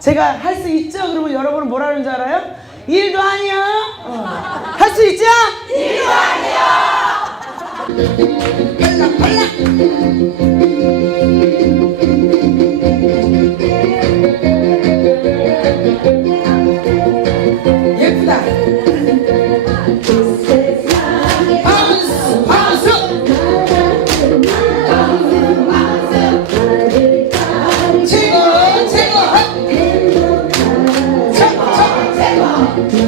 제가 할 수 있죠? 그러면 여러분은 뭐라는 줄 알아요? 일도 아니야. 할수 있죠? 일도 아니야. 빨라 빨라.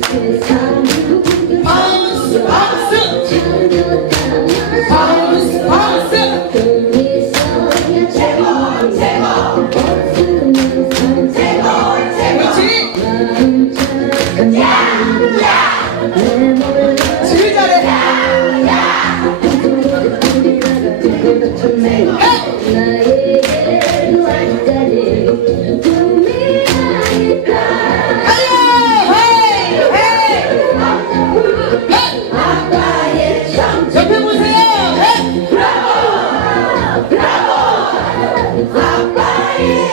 박수! 아빠의